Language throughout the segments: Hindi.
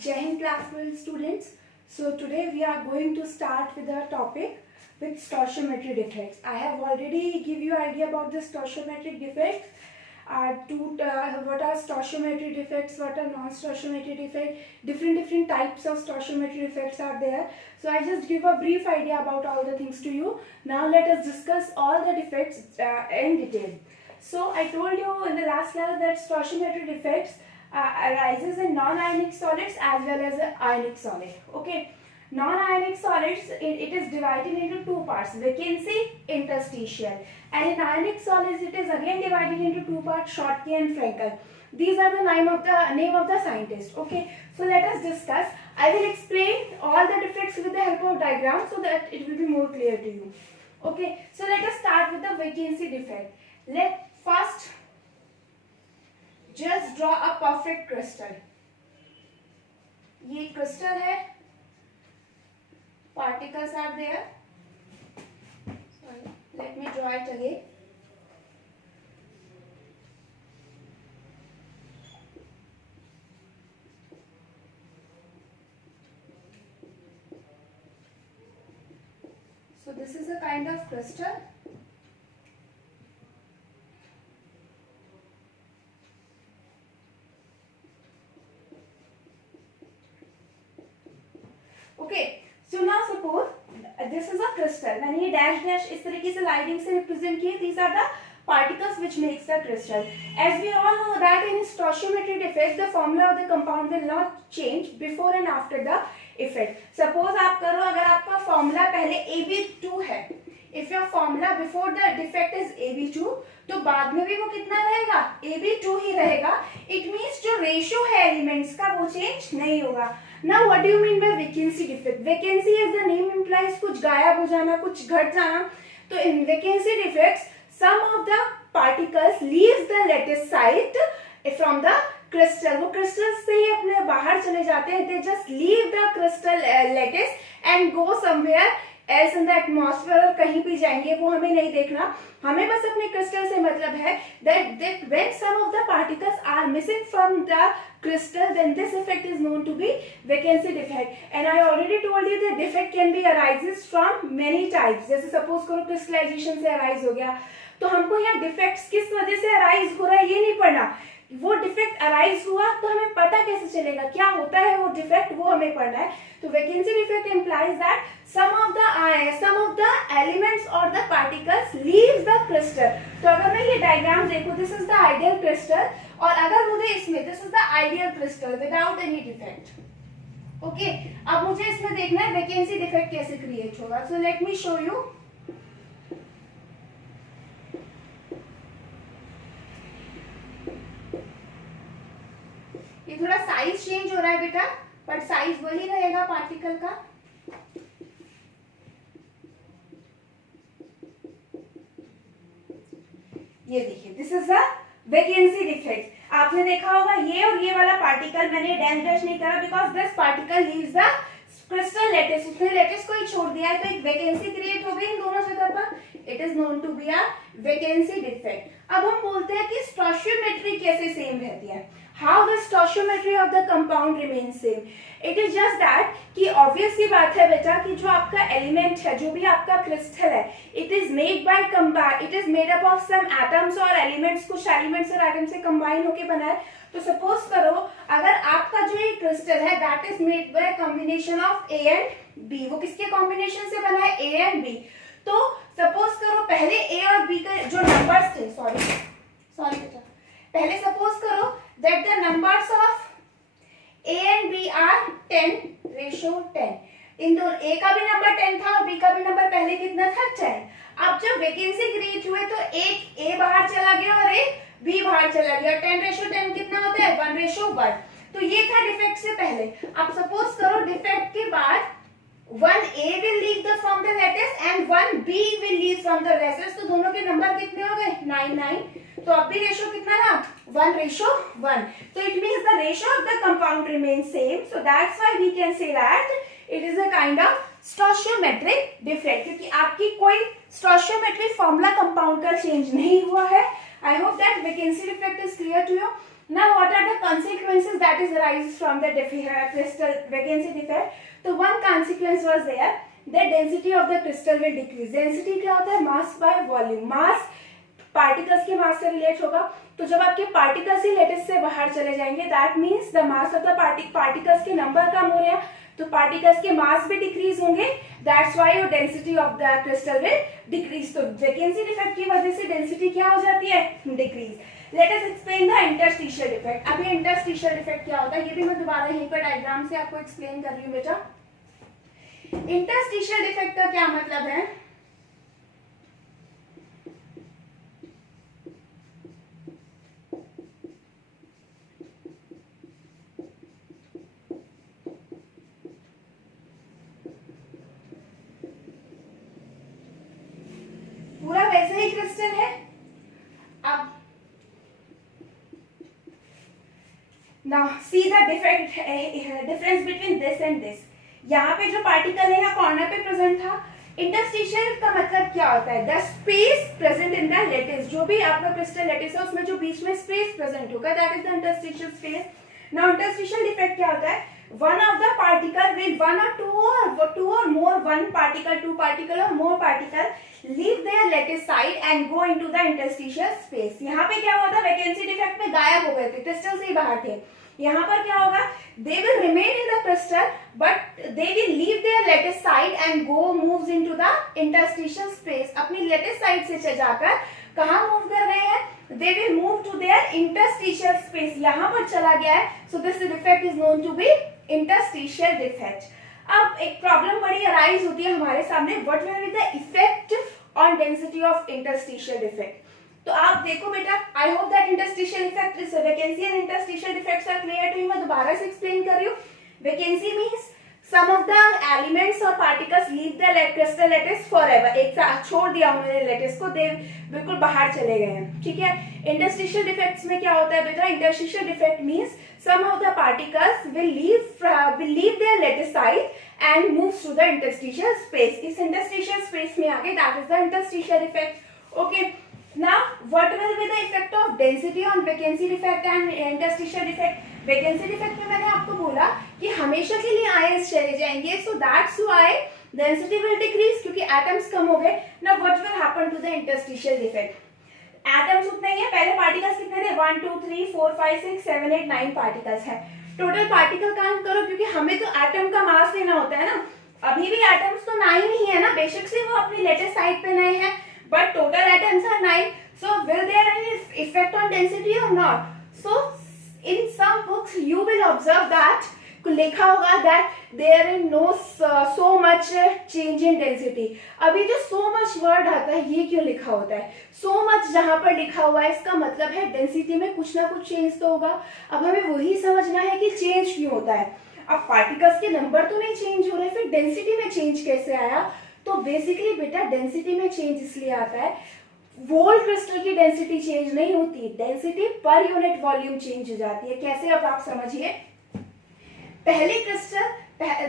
Jai Hind class 12 students. So today we are going to start with a topic with stoichiometric defects. I have already give you idea about the stoichiometric defects. What are stoichiometric defects, what are non-stoichiometric defects, different types of stoichiometric defects are there. So I just give a brief idea about all the things to you. Now let us discuss all the defects in detail. So I told you in the last class that stoichiometric defects arises in non-ionic solids as well as ionic solid. Okay, non-ionic solids, it is divided into two parts, vacancy, interstitial, and in ionic solids it is again divided into two parts, Schottky and Frenkel. These are the name of the scientist. Okay, so let us discuss. I will explain all the defects with the help of diagram so that it will be more clear to you. Okay, so let us start with the vacancy defect. Let first just draw a perfect crystal. ये crystal है, particles are there. Sorry, let me draw it again. So this is a kind of crystal. Okay, so now suppose this is a crystal. मैंने ये dash इस तरीके से लाइनिंग से रिप्रेजेंट किए. These are the particles which makes the crystal. As we all know that in stoichiometric defect the formula of the compound will not change before and after the effect. Suppose आप करो, अगर आपका formula पहले AB2 है, if your formula before the defect is AB2, तो बाद में भी वो कितना रहेगा? AB2 ही रहेगा. It means जो ratio है elements का वो change नहीं होगा. Now what do you mean by vacancy defect? Vacancy as the name implies कुछ गायब हो जाना, कुछ घट जाना. तो in vacancy defects some of the particles leaves the lattice site from the crystal. वो crystal से ही अपने बाहर चले जाते हैं. They just leave the crystal lattice and go somewhere else in the atmosphere. और कहीं भी जाएंगे वो हमें नहीं देखना. हमें बस अपने crystal से मतलब है that when some of the particles are missing from the crystal, then this effect is known to be vacancy defect. And I already told you that defect can be arises from many types. जैसे suppose करो crystallization से arise हो गया, तो हमको यहाँ defects किस वजह से arise हो रहा है ये नहीं पढ़ना. वो डिफेक्ट अराइज हुआ तो हमें पता कैसे चलेगा क्या होता है वो डिफेक्ट, वो हमें पढ़ना है. तो vacancy defect implies that some of the elements और the particles leaves the crystal. तो अगर मैं ये डायग्राम देखूं, this is the ideal crystal, और अगर मुझे इसमें this is the ideal crystal without any defect. Okay, अब मुझे इसमें देखना है वैकेंसी डिफेक्ट कैसे क्रिएट होगा. So let me show you. ये थोड़ा साइज चेंज हो रहा है बेटा, बट साइज वही रहेगा पार्टिकल का. ये देखिए, this is the vacancy defect. आपने देखा होगा ये और ये वाला पार्टिकल, मैंने डैश नहीं करा because this particle leaves the crystal lettuce. उसने लेटिस को ही छोड़ दिया है, तो एक वैकेंसी क्रिएट हो गई इन दोनों जगह पर. It is known to be a vacancy defect. अब हम बोलते हैं कि स्टोइचियोमेट्री कैसे सेम रहती है. How the stoichiometry of the compound remains same? It is just that कि obvious सी बात है बेटा कि जो आपका एलिमेंट है, जो भी आपका क्रिस्टल है, it is made up of some atoms और एलिमेंट्स, कुछ एलिमेंट्स और एटम से कंबाइन होके बना है. तो सपोज करो अगर आपका जो ये क्रिस्टल है that is made by combination of A and B. वो किसके कॉम्बिनेशन से बना है? A and B. तो सपोज करो पहले A और B के जो नंबर्स थे, सॉरी बेटा, पहले सपोज करो that the numbers of A and B are 10:10. इन दोनों A का भी नंबर 10 था और B का भी नंबर पहले कितना था? 10. अब जब वैकेंसी क्रिएट हुए तो एक A बाहर चला गया और एक B बाहर चला गया. 10:10 कितना होता है? 1:1. तो ये था डिफेक्ट से पहले. अब सपोज करो डिफेक्ट के बाद 1A will leave from the lattice and 1B will leave from the lattice. तो दोनों के नंबर कितने हो गए? 9. तो अब भी रेशो कितना था? 1:1. तो it means the ratio of the compound remains same. So that's why we can say that it is a kind of stoichiometric defect, क्योंकि आपकी कोई stoichiometric formula compound का change नहीं हुआ है. I hope that vacancy defect is clear to you. Now what are the consequences that is arises from the crystal vacancy defect. तो one consequence was there that density of the crystal will decrease. Density क्या होता है? Mass by volume. Mass particles के मास से रिलेट होगा. तो जब आपके पार्टिकल्स ही लेटिस से बाहर चले जाएंगे, that means the mass of the particles के नंबर कम हो रहे हैं, तो पार्टिकल्स के मास भी डिक्रीज होंगे. That's why your density of the crystal will decrease. तो वैकेंसी डिफेक्ट की वजह से डेंसिटी क्या हो जाती है? Decrease. Let us explain the interstitial defect. अब ये इंटरस्टिशियल डिफेक्ट क्या होता है, ये भी मैं दोबारा यहीं पर डायग्राम से आपको एक्सप्लेन कर रही हूँ बेटा. इंटरस्टिशियल डिफेक्ट का क्या मतलब है? पूरा वैसे ही क्रिस्टल है. अब now see the difference between this and this. यहाँ पे जो पार्टिकल है यहाँ कॉर्नर पे प्रेजेंट था. इंटरस्टिशियल का मतलब क्या होता है? The space present in the lattice. जो भी आपका क्रिस्टल लेटिस है उसमें जो बीच में स्पेस प्रेजेंट होगा, that is the interstitial space. Now interstitial defect क्या होता है? One of the particle will two or more one particle, two particle or more particle leave their lattice side and go into the interstitial space. यहाँ पे क्या हुआ था? वैकेंसी डिफेक्ट में गायब हो गए थे, क्रिस्टल से ही बाहर थे. यहाँ पर क्या होगा? They will remain in the crystal, but they will leave their lattice side and moves into the interstitial space. अपनी lattice side से जाकर कहाँ मूव कर रहे हैं? They will move to their interstitial space. यहाँ पर चला गया है. So this defect is known to be interstitial defect. अब एक प्रॉब्लम बड़ी अराइज होती है हमारे सामने. What will be the effect on density of interstitial defect? तो आप देखो बेटा, I hope that interstitial defect is vacancy and interstitial defects are clear to you. मैं दोबारा से एक्सप्लेन कर रही हूँ. Vacancy means some of the elements or particles leave the crystal lattice forever. एक साथ छोड़ दिया उन्होंने लेटिस को, दे बिल्कुल बाहर चले गए हैं. ठीक है. इंटरस्टिशियल डिफेक्ट्स में क्या होता है बेटा? Interstitial defect means some of the particles will leave their lattice side and move to the interstitial space. इस interstitial space में आगे, that is the interstitial defect. Okay. Now what will be the effect of density on vacancy defect and interstitial defect? Vacancy defect में मैंने आपको बोला कि हमेशा के लिए आयंस चले जाएंगे, so that's why density will decrease क्योंकि atoms कम हो गए. Now what will happen to the interstitial defect? Atoms उतने ही है. पहले पार्टिकल्स कितने थे? 1 2 3 4 5 6 7 8 9 पार्टिकल्स है. टोटल पार्टिकल काउंट करो क्योंकि हमें तो एटम का मास लेना होता है ना. अभी भी एटम्स तो 9 ही है ना. बेशक से वो अपनी लेटेस्ट साइड पे नए हैं, but total atoms are 9. So will there any effect on density और not? So in some books you will observe that लिखा होगा that there is no so much change in density. अभी जो सो मच वर्ड आता है ये क्यों लिखा होता है? सो मच जहां पर लिखा हुआ है इसका मतलब है डेंसिटी में कुछ ना कुछ चेंज तो होगा. अब हमें वही समझना है कि चेंज क्यों होता है. अब पार्टिकल्स के नंबर तो नहीं चेंज हो रहे, फिर डेंसिटी में चेंज कैसे आया? तो बेसिकली बेटा डेंसिटी में चेंज इसलिए आता है, वोल क्रिस्टल की डेंसिटी चेंज नहीं होती, density per unit volume change हो जाती है. कैसे? अब आप समझिए. पहले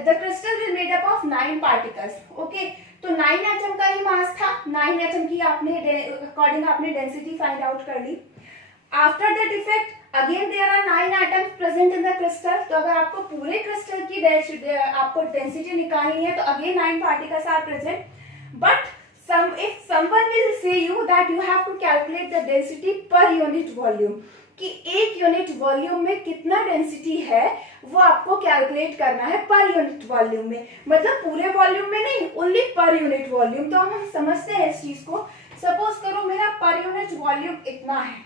the crystal will made up of 9 particles. Okay. तो 9 एटम का ही मास था. 9 एटम की आपने अकॉर्डिंग आपने डेंसिटी फाइंड आउट कर ली. After the defect again there are 9 atoms present in the crystal. तो अगर आपको पूरे क्रिस्टल की आपको डेंसिटी निकालनी है तो again 9 particles are present. But if someone will say you that you have to calculate the density per unit volume, कि एक यूनिट वॉल्यूम में कितना डेंसिटी है वो आपको कैलकुलेट करना है पर यूनिट वॉल्यूम में. मतलब पूरे वॉल्यूम में नहीं, ओनली पर यूनिट वॉल्यूम. तो हम समझते हैं इस चीज को. सपोज करो मेरा पर यूनिट वॉल्यूम इतना है,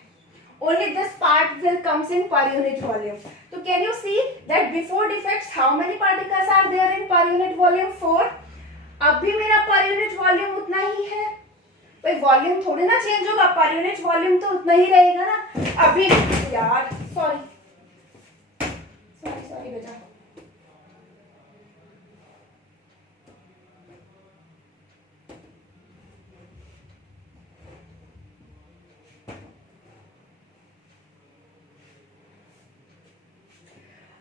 only this part will comes in per unit volume. So can you see that before defects how many particles are there in per unit volume? 4. अब भी मेरा पर यूनिट वॉल्यूम उतना ही है. भाई वॉल्यूम थोड़े ना चेंज होगा, पर यूनिट वॉल्यूम तो उतना ही रहेगा ना. अभी यार सॉरी बेटा.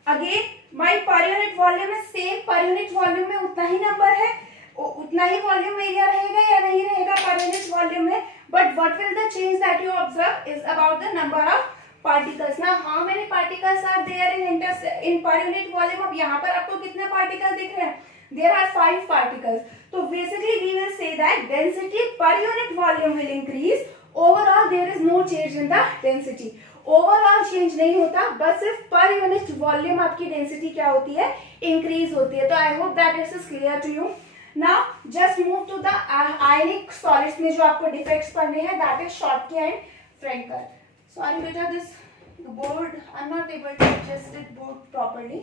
Again my per unit volume है सेम. पर यूनिट वॉल्यूम में उतना ही नंबर है, उतना ही वॉल्यूम एरिया रहेगा या नहीं रहेगा पर यूनिट वॉल्यूम में. But what will the change that you observe is about the number of particles. Now how many particles are there in per unit volume? अब यहाँ पर आपको कितने particles दिख रहे हैं? There are 5 particles. So basically we will say that density per unit volume will increase. Overall there is no change in the density. Overall change नहीं होता, बस सिर्फ per unit volume आपकी density क्या होती है? Increase होती है. तो I hope that this is clear to you. Now just move to the ionic solids में जो आपको defects पढ़ने हैं, that is Schottky and Frenkel. Sorry बेटा, this board I'm not able to adjust it board properly,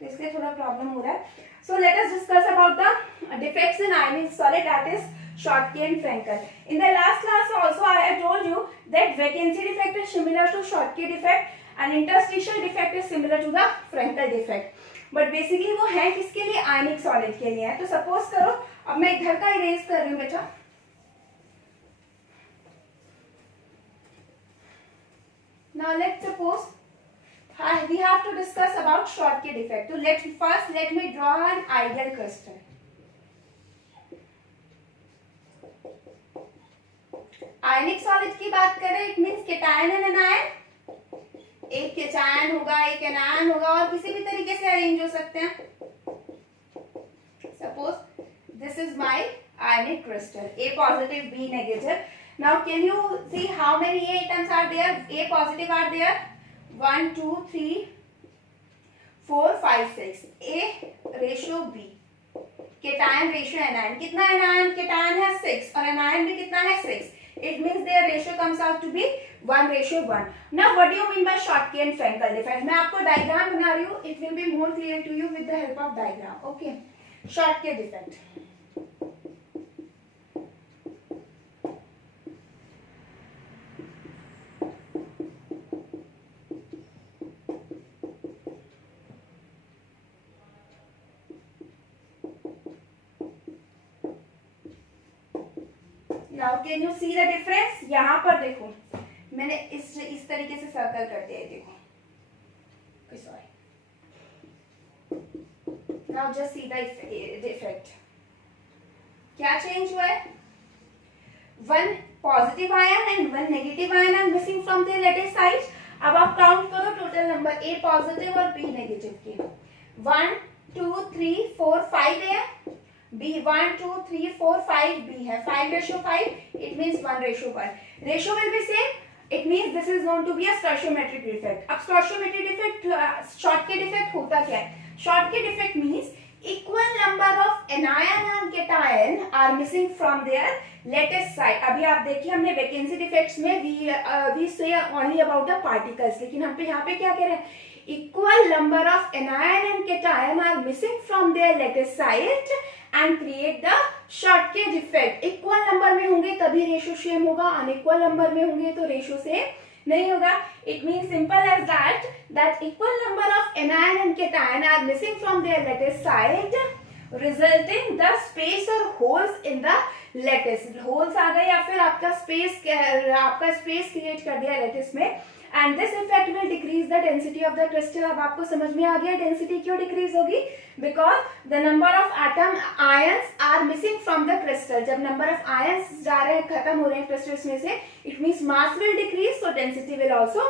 तो इसलिए थोड़ा problem हो रहा है. So let us discuss about the defects in ionic solid, that is Schottky and Frenkel. In the last class also I have told you that vacancy defect is similar to Schottky defect and interstitial defect is similar to the Frenkel defect. But basically वो है किसके लिए? आयनिक सॉलिड के लिए है. तो सपोज करो अब मैं इधर का इरेज कर रही हूँ बेटा. Now let's suppose we have to discuss about Schottky defect. So let me draw an ideal crystal. Ionic solid की बात करें, it means cation and anion. एक केटायन होगा, एक एनायन होगा और किसी भी तरीके से अरेंज हो सकते हैं. Suppose this is my ionic crystal, A positive, B negative. Now can you see how many A atoms are there? A positive are there 1 2 3 4 5 6. A ratio B. Cation ratio anion, कितना एनायन केटायन है? 6 और एनायन भी कितना है? 6. It means their ratio comes out to be 1:1. Now what do you mean by Schottky and Frenkel defect? मैं आपको डायग्राम बना रही हूँ. It will be more clear to you with the help of diagram. Okay. Schottky defect. Now can you see the difference? यहाँ पर देखो मैंने इस तरीके से सर्कल कर दिया है. देखो, sorry. Now just see the effect. क्या चेंज हुआ है? 1 positive ion and 1 negative ion are missing from the lattice side. अब आप काउंट करो टोटल नंबर A पॉजिटिव और B नेगेटिव के. 1 2 3 4 5 है. B 1 2 3 4 5 B है. 5:5. It means 1:1. Ratio will be same. It means this is known to be a stoichiometric defect. अब stoichiometric defect, Schottky defect होता क्या है? Schottky defect means equal number of anion and cation are missing from their lattice side. अभी आप देखिए हमने vacancy defects में we say only about the particles, लेकिन हम पे यहाँ पे क्या कह रहे हैं? Equal number of anion and cation are missing from their lattice side and create the Schottky defect. Equal number में होंगे तभी रेशियो सेम होगा, अनइक्वल नंबर में होंगे तो रेशियो सेम नहीं होगा. It means simple as that equal number of anion and cation are missing from their lattice side, resulting the space और holes in the lattice. Holes आ गए या फिर आपका स्पेस क्रिएट कर दिया लैटिस में. And this effect will decrease the density of the crystal. अब आपको समझ में आ गया डेंसिटी क्यों डिक्रीज होगी? Because the number of ions are missing from the crystal. जब number of ions जा रहे हैं, खत्म हो रहे हैं crystals में से, it means mass will decrease, so density will also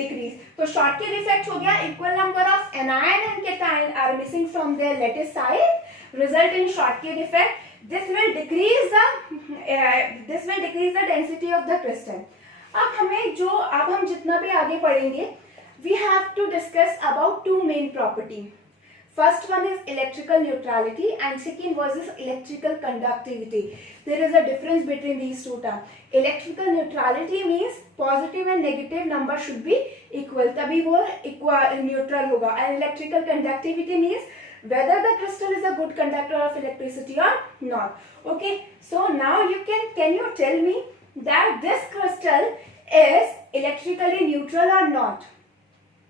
decrease. तो Schottky defect हो गया, equal number of anion and cation are missing from their lattice side, result in Schottky defect. This will decrease the density of the crystal. अब हम जितना भी आगे पढ़ेंगे, we have to discuss about two main property. First one is electrical neutrality and second was is electrical conductivity. There is a difference between these two terms. Electrical neutrality means positive and negative number should be equal, तभी वो neutral होगा. And electrical conductivity means whether the crystal is a good conductor of electricity or not. Okay, so now can you tell me that this crystal is electrically neutral or not?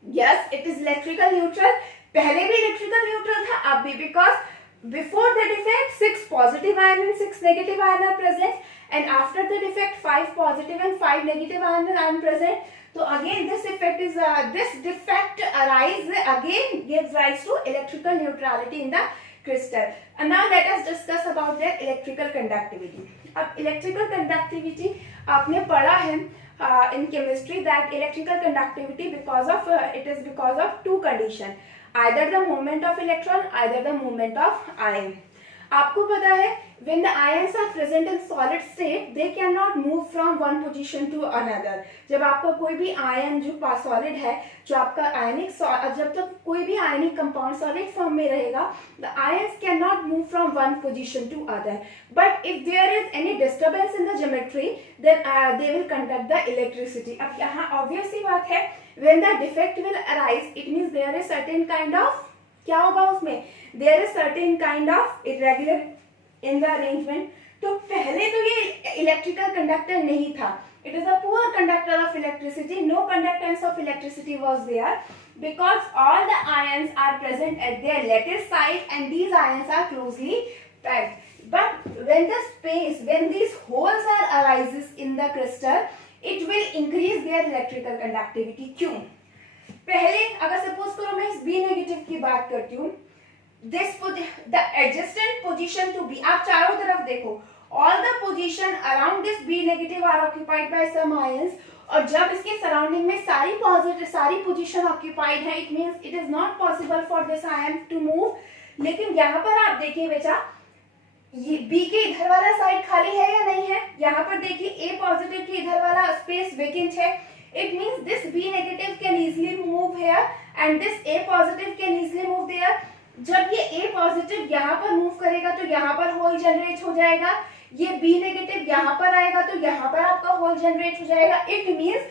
Yes, it is electrical neutral. पहले भी electrical neutral था, अब भी, because before the defect 6 positive ion and 6 negative ion are present, and after the defect 5 positive and 5 negative ion are present. So again this defect gives rise to electrical neutrality in the crystal. And now let us discuss about their electrical conductivity. अब electrical conductivity आपने पढ़ा है in chemistry that electrical conductivity because of it is because of two condition, either the movement of electron, either the movement of ion. आपको पता है when the ions are present in solid state they cannot move from one position to another. जब आपका कोई भी आयन जो सॉलिड है, जो आपका आयनिक, जब तक कोई भी आयनिक कंपाउंड सॉलिड फॉर्म में रहेगा, the ions cannot move from one position to other. But if there is any disturbance in the geometry then they will conduct the electricity. अब यहाँ obvious सी बात है, when the defect will arise it means there is certain kind of, क्या होगा उसमें, there is certain kind of irregular in the arrangement. तो पहले तो ये इलेक्ट्रिकल कंडक्टर नहीं था, it is a poor conductor of electricity, no conductance of electricity was there because all the ions are present at their lattice side and these ions are closely packed. But when the space, when these holes are arises in the crystal, it will increase their electrical conductivity. क्यों? पहले अगर सपोज करो मैं इस बी नेगेटिव की बात करती हूँ, this the adjacent position to B, आप चारों तरफ देखो, all the position around this B negative are occupied by some ions, और जब इसके सराउंडिंग में सारी पॉजिटिव, सारी पोजीशन ऑक्यूपाइड है, it means it is not possible for this ion to move. लेकिन यहाँ पर आप देखिए बेटा, ये बी के इधर वाला साइड खाली है या नहीं है, यहाँ पर देखिए ए पॉजिटिव के इधर वाला स्पेस वेकेंट है. It means this B negative can easily move here and this A positive can easily move there. जब ये A positive यहाँ पर मूव करेगा तो यहाँ पर होल जनरेट हो जाएगा, ये B नेगेटिव यहाँ पर आएगा तो यहाँ पर आपका होल जनरेट हो जाएगा. इट मींस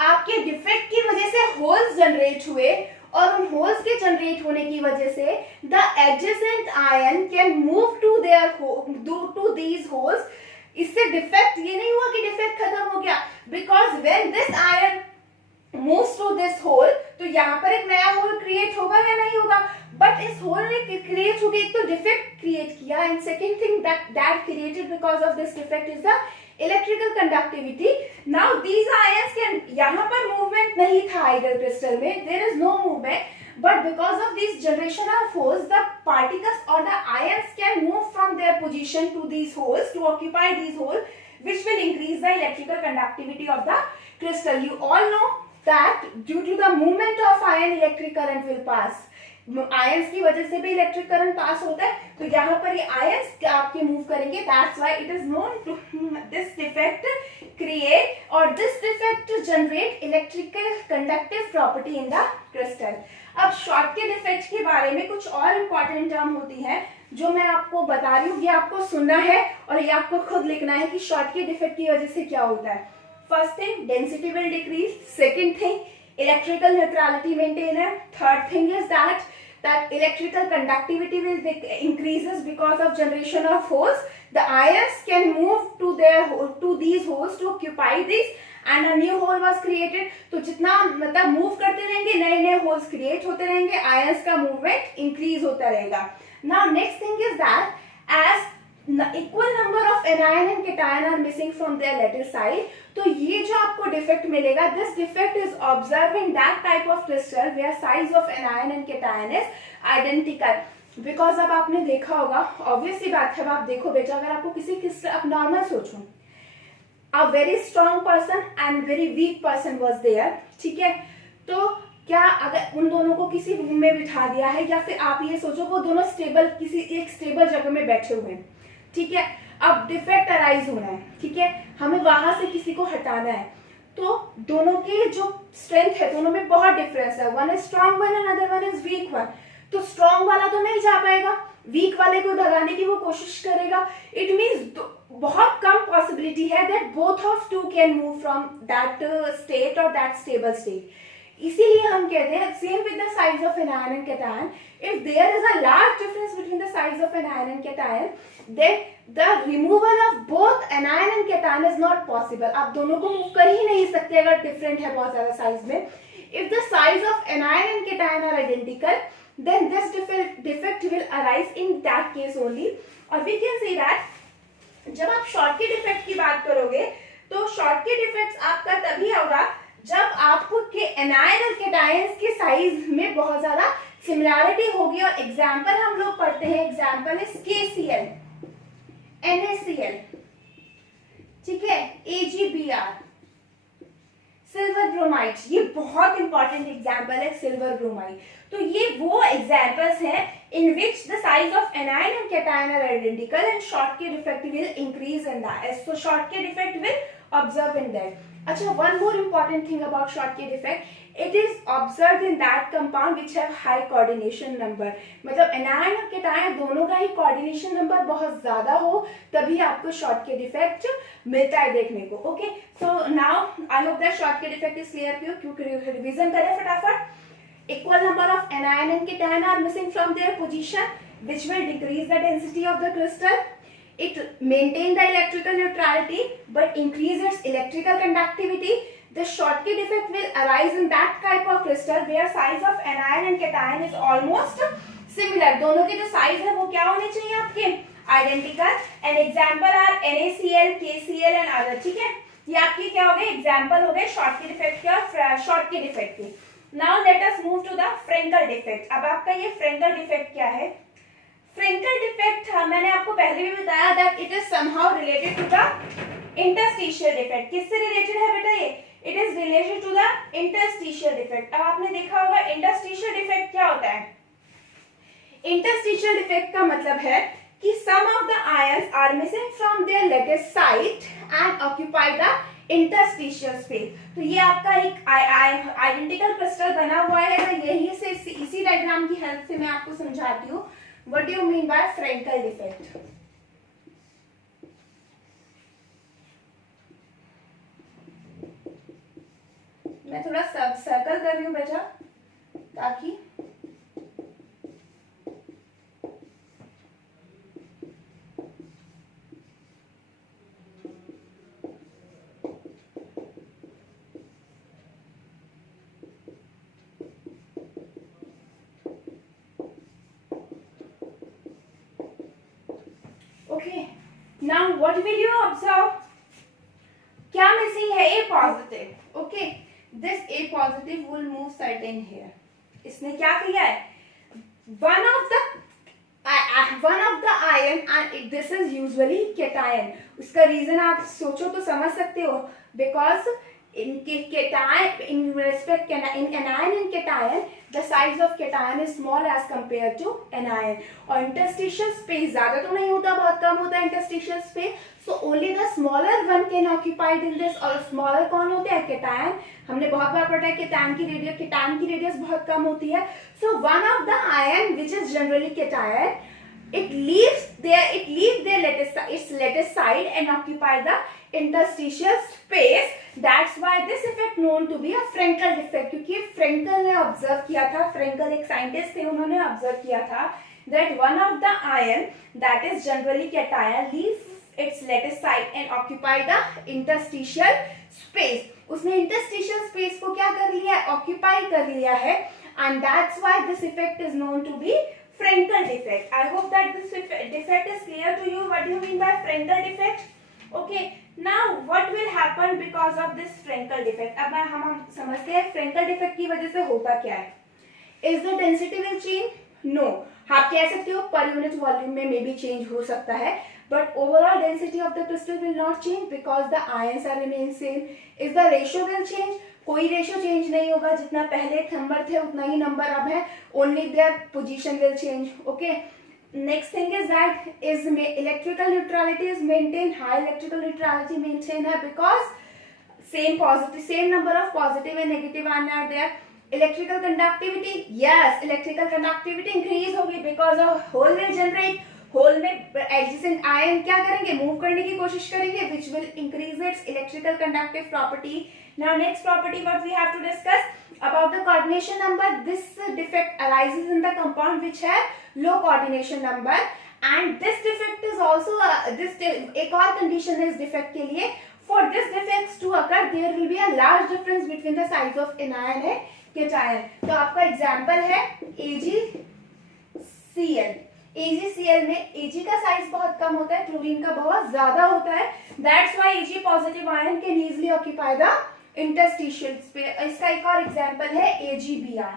आपके डिफेक्ट की वजह से होल्स जनरेट हुए और उन होल्स के जनरेट होने की वजह से the adjacent ion can move to there to these holes. इससे डिफेक्ट ये नहीं हुआ कि डिफेक्ट खत्म हो गया, because when this ion moves to this hole तो यहाँ पर एक नया होल क्रिएट होगा या नहीं होगा. बट इस होल ने क्रिएट होकर एक तो डिफेक्ट क्रिएट किया and second thing that created because of this defect is the electrical conductivity. Now these ions can, यहाँ पर मूवमेंट नहीं था आइडल क्रिस्टल में, there is no movement, but because of this generation of holes the particles or the ions can move from their position to these holes to occupy these holes, which will increase the electrical conductivity of the crystal. You all know that due to the movement of ion electric current will pass. Ions की वजह से भी इलेक्ट्रिक करंट पास होता है, तो यहाँ पर ये आयंस आपके मूव करेंगे. That's why it is known to this defect create और this defect generate electrical conductive property in the crystal. अब शॉर्ट के डिफेक्ट के बारे में कुछ और इम्पोर्टेंट टर्म होती है जो मैं आपको बता रही हूँ, ये आपको सुनना है और ये आपको खुद लिखना है कि शॉर्ट के डिफेक्ट की वजह से क्या होता है. First thing, density will decrease. Second thing, electrical neutrality maintained. Third thing is that electrical conductivity will increases because of generation of holes. The ions can move to these holes to occupy these and a new hole was created. तो जितना मतलब मूव करते रहेंगे नए नए होल्स क्रिएट होते रहेंगे, आयंस का मूवमेंट इंक्रीज होता रहेगा. Now next thing is that as equal number of anion and cation are missing from their lattice side, तो ये जो आपको डिफेक्ट मिलेगा, this defect is observed in that type of crystal where size of anion and cation is identical. Because अब आपने देखा होगा, ऑब्वियस सी बात है, अब आप देखो बेटा, अगर आपको किसी क्रिस्टल, आप नॉर्मल सोचो, a very strong person and very weak person was there, ठीक है, तो क्या अगर उन दोनों को किसी रूम में बिठा दिया है, या फिर आप ये सोचो वो दोनों स्टेबल, किसी एक स्टेबल जगह में बैठे हुए हैं, ठीक है, अब डिफेक्ट अराइज होना है, ठीक है, हमें वहां से किसी को हटाना है, तो दोनों की जो स्ट्रेंथ है, दोनों में बहुत डिफरेंस है, one is strong one and other one is weak one. तो स्ट्रॉन्ग वाला तो नहीं जा पाएगा, वीक वाले को भगाने की वो कोशिश करेगा. इट मींस बहुत कम पॉसिबिलिटी है that both of two can move from that state और दैट स्टेबल स्टेट. इसीलिए हम कहते हैं same with the size of anion and cation, if there is a large difference between the size of anion and cation, then the removal of both anion and cation is not possible. आप दोनों को मूव कर ही नहीं सकते अगर डिफरेंट है बहुत ज्यादा साइज में. If the size of anion and cation are identical, then this defect will arise in that case only. और we can see that जब आप शॉर्ट के डिफेक्ट की बात करोगे तो शॉर्ट के डिफेक्ट्स आपका तभी होगा जब आपको के एनायन और कैटायंस के साइज में बहुत ज्यादा सिमिलैरिटी होगी. और एग्जांपल हम लोग पढ़ते हैं, एग्जांपल इज KCl, NaCl, ठीक है, AgBr, सिल्वर ब्रोमाइड, ये बहुत इंपॉर्टेंट एग्जाम्पल है सिल्वर ब्रोमाइड। तो ये वो एग्जाम्पल्स हैं in which the size of anion and cation are identical and Schottky effect will increase in that. So Schottky effect will observe in that. अच्छा, one more important thing about Schottky effect, it is observed in that compound which have high coordination number. मतलब anion और cation दोनों का ही coordination number बहुत ज्यादा हो तभी आपको Schottky effect मिलता है देखने को। Okay, so now I hope that Schottky effect is clear to you। क्योंकि रिवीजन करें फटाफट। Equal number of anion and cation are missing from their position, which will decrease the density of the crystal. It maintains the electrical neutrality but increase its electrical conductivity. The Schottky defect will arise in that type of crystal where size of anion and cation is almost similar. दोनों के जो size है वो क्या होने चाहिए आपके identical. An example are NaCl, KCl and other. ठीक है, ये आपकी क्या हो गए example हो गए Schottky defect के और Schottky defect के। Now let us move to the Frenkel defect। अब आपका ये Frenkel defect क्या है? Frenkel defect मैंने आपको पहले भी बताया that it is somehow related to the interstitial defect। किससे related है बेटा ये? It is related to the interstitial defect। अब आपने देखा होगा interstitial defect क्या होता है? Interstitial defect का मतलब है कि some of the ions are missing from their lattice site and occupy the interstitial space. तो ये आपका एक आइडेंटिकल क्रिस्टल बना हुआ है, मैं यही से इसी डायग्राम की हेल्प से मैं आपको समझाती हूँ what do you mean by Frenkel defect. मैं थोड़ा सर्कल कर रही हूँ बेटा ताकि now what will you observe? क्या मिसिंग है? A positive। okay, this A positive will move certain here। इसने क्या किया है? one of the ion and this is usually cation। उसका रीजन आप सोचो तो समझ सकते हो because in cation in respect in anion and cation the size of cation is small as compared to anion और interstitial space ज्यादा तो नहीं होता, बहुत कम होता है interstitial space, so only the smaller one can occupied in this। और smaller कौन होते हैं? cation। हमने बहुत बार पढ़ा है cation की रेडियस बहुत कम होती है। so one of the ion which is generally cation it leaves their lattice side and occupy the interstitial space। That's why this effect known to be a Frenkel defect। क्योंकि Frenkel ने ऑब्जर्व किया था, Frenkel एक साइंटिस्ट थे, उन्होंने ऑब्जर्व किया था that one of the ion that is generally cation leaves its lattice side and occupy the interstitial space। उसने interstitial space को क्या कर लिया है? ऑक्यूपाई कर लिया है and that's why this effect is known to be Frenkel defect। I hope that this defect is clear to you। What do you mean by Frenkel defect? Okay, now what will happen because of this Frenkel defect? अब हम समझते हैं Frenkel defect की वजह से होता क्या है। Is the density will change? No। आप कह सकते हो per unit volume में maybe change हो सकता है, but overall density of the crystal will not change because the ions are remain same। Is the ratio will change? कोई रेशियो चेंज नहीं होगा, जितना पहले नंबर थे उतना ही नंबर अब है, only their position will change. Okay, next thing is that is electrical neutrality is maintain, high electrical neutrality maintain है because same number of positive and negative ion are there. Electrical conductivity, yes electrical conductivity increase होगी because of hole will generate, hole में एडजेसेंट आयन क्या करेंगे? मूव करने की कोशिश करेंगे, which will increase its electrical conductive property. Now next property what we have to discuss about the coordination number। This defect arises in the compound which have low coordination number and this defect is also एक और condition है इस defect के लिए। For this defects to occur there will be a large difference between the size of anion and cation। तो आपका example है AgCl। AgCl में Ag का साइज बहुत कम होता है, क्लोरीन का बहुत ज्यादा होता है, that's why Ag positive ion can easily occupy the interstitial space. इसका एक और एग्जांपल है AgBr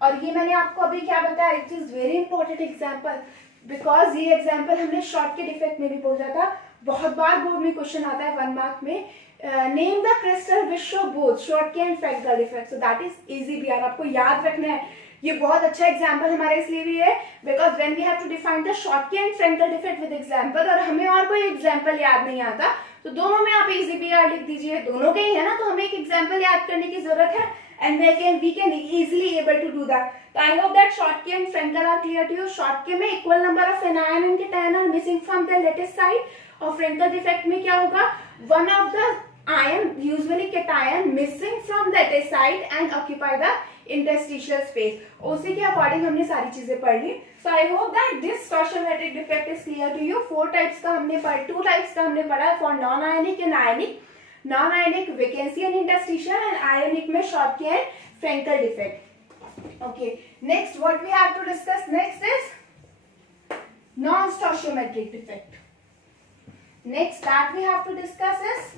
और ये मैंने आपको अभी क्या बताया, it is very important example because ये एग्जांपल हमने शॉर्टकी डिफेक्ट में भी बोला था, बहुत बार बोर्ड में क्वेश्चन आता है 1 मार्क में। Name the crystal which show both Schottky and Frenkel defect. So that is easy भी यार, आपको याद रखना है. ये बहुत अच्छा एग्जाम्पल हमारे इसलिए भी है because when we have to define the Schottky and Frenkel defect with example, और हमें और कोई एग्जाम्पल याद नहीं आता, तो दोनों में आप इजी भी यार लिख दीजिए. दोनों के ही है ना, तो हमें एक एग्जाम्पल याद करने की जरूरत है. And we can easily able to do that. So I hope that Schottky and Frenkel are clear to you. Schottky में equal number of anion and cation are missing from the lattice side. और Frenkel defect में क्या होगा? One of the ion, usually cation, missing from the lattice side and occupy the interstitial space. उसी के अकॉर्डिंग हमने सारी चीजें पढ़ ली. So I hope that this stoichiometric defect is clear to you. 4 types का हमने पढ़ा, 2 types का हमने पढ़ा for non-ionic and ionic. Non-ionic vacancy and interstitial, and ionic में Schottky and Frenkel defect. Okay. Next, what we have to discuss next is non-stoichiometric defect. Next that we have to discuss is